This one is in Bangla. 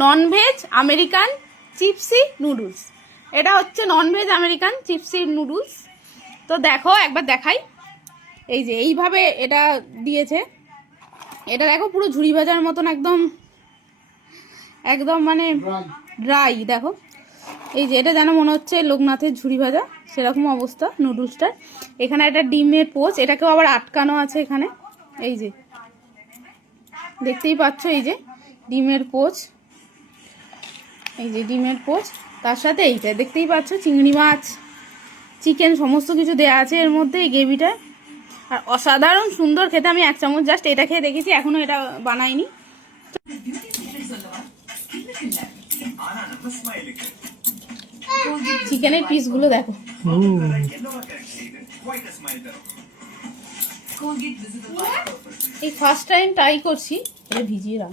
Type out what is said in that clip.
নন ভেজ আমেরিকান চিপসি নুডলস, এটা হচ্ছে নন ভেজ আমেরিকান চিপসি নুডলস। তো দেখো একবার দেখাই, এই যে এইভাবে এটা দিয়েছে, এটা দেখো পুরো ঝুড়ি ভাজার মতন একদম একদম মানে ড্রাই। দেখো এই যে এটা যেন মনে হচ্ছে লোকনাথের ঝুড়ি ভাজা, সেরকম অবস্থা নুডলসটার। এখানে একটা ডিমের পোচ, এটাকেও আবার আটকানো আছে এখানে, এই যে দেখতেই পাচ্ছ, এই যে ডিমের পোচ, এই যে ডিমের পোচ, তার সাথে এইটা দেখতেই পাচ্ছ চিংড়ি মাছ, চিকেন, সমস্ত কিছু দেয়া আছে এর মধ্যে এই গ্রেভিটা। আর অসাধারণ সুন্দর খেতে। আমি এক চামচ জাস্ট এটা খেয়ে দেখেছি, এখনো এটা বানাইনি। চিকেনের পিসগুলো দেখো, এই ফার্স্ট টাইম ট্রাই করছি, এটা ভিজিয়ে রাখ।